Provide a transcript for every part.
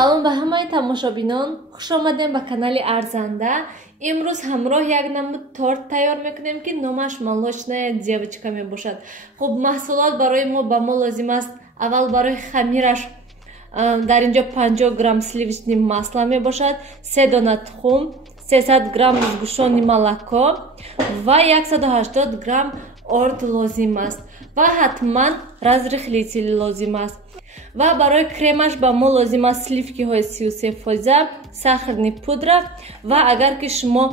салом ба ҳамаи тамошобинон, хуш омадем ба канали Арзанда. имрӯз ҳамроҳ як намуд торт тайёр мекунем ки номаш молочная девочка мебошад. хуб, маҳсулот барои мо ба мо лозим аст. аввал барои хамираш дар инҷо 50 грамм сливочное масло мебошад, 3 дона тухм, 300 грамм сгущённое молоко ва 180 грамм орд лозим аст ва ҳатман разрыхлитель лозим аст. ва барои кремаш ба мо лозим аст сливкиҳои 33%, сахарни пудра ва агар ки шумо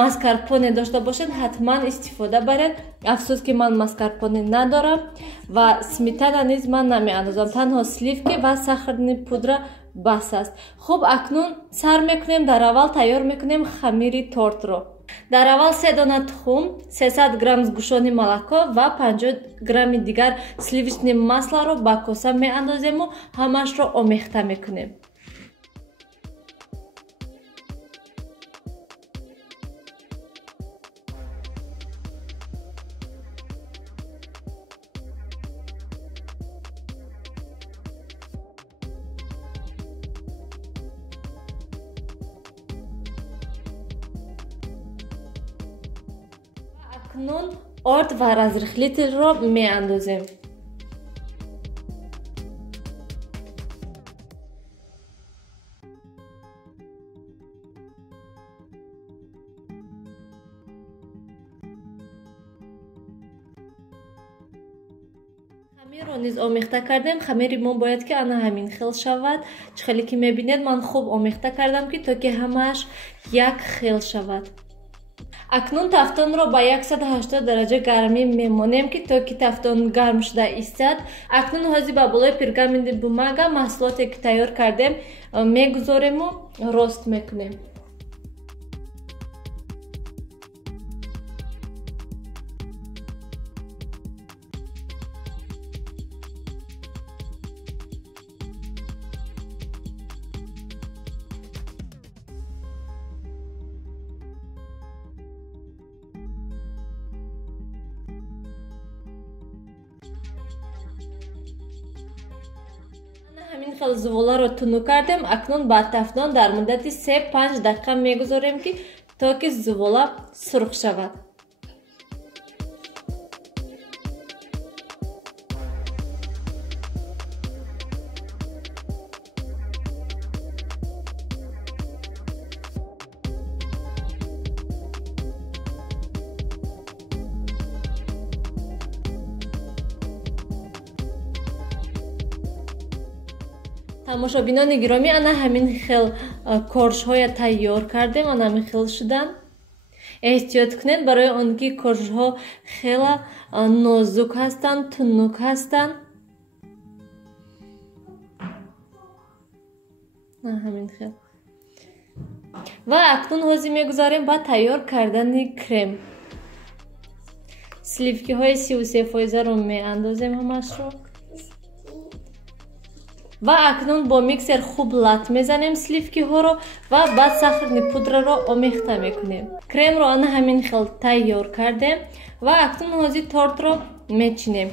маскарпоне дошта бошед ҳатман истифода баред. афсус ки ман маскарпоне надорам ва сметана низ ман намеандозам, танҳо сливки ва сахарни пудра бас аст. хуб, акнун сар мекунем. дар аввал тайёр мекунем хамири тортро. дар аввал 3 дона тухм, 300 грамм сгущённое молоко ва 50 грамми дигар сливочное маслоро ба коса меандозему ҳамашро омехта мекунем. акнун орд ва разрыхлительро меандозем. хамирро низ омехта кардем. хамири мо бояд ки ана ҳамин хел шавад. чӣ хеле ки мебинед, ман хуб омехта кардам ки то ки ҳамааш як хел шавад. акнун тафтонро ба 180 дараҷа гармӣ мемонем ки то ки тафтон гарм шуда истад. акнун ҳозир ба болои пергаменти бумага маҳсулоте ки тайёр кардем мегузорему рост мекунем. ҳамин хел зуволаро тунук кардем. акнун ба тафтон дар муддати 3-5 дақиқа мегузорем ки то ки зувола сурх шавад. тамошобинони гиромӣ, ана ҳамин хел коржҳоя тайёр кардем, ана ҳамин хел шудан. эҳтиёт кунед барои он ки коржҳо хела нозук ҳастанд, тунук ҳастанд. ҳамин хел. ва акнун ҳозир мегузарем ба тайёр кардани крем. сливкиҳои 33%ро меандозем ҳамашро. ва акнун бо миксер хуб лат мезанем сливкиҳоро ва баъд сахарни пудраро омехта мекунем. кремро ана ҳамин хел тайёр кардем ва акнун ҳозир тортро мечинем.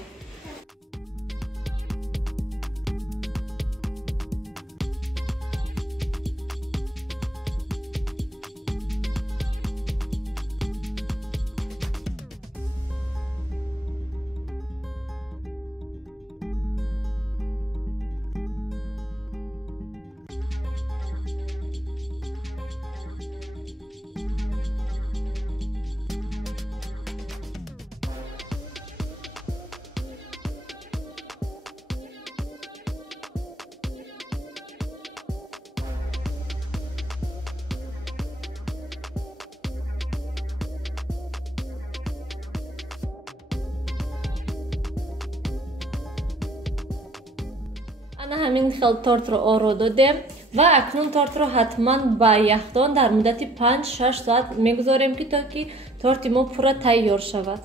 ана ҳамин хел тортро оро додем ва акнун тортро ҳатман ба яхдон дар муддати 5-6 соат мегузорем ки то ки торти мо пурра тайёр шавад.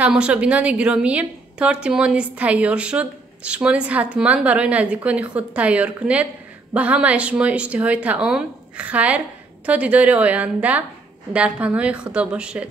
тамошобинони гиромӣ, торти мо низ тайёр шуд. шумо низ ҳатман барои наздикони худ тайёр кунед. ба ҳамаи шумо иштиҳои таом хайр. то дидори оянда. дар паноҳи худо бошед.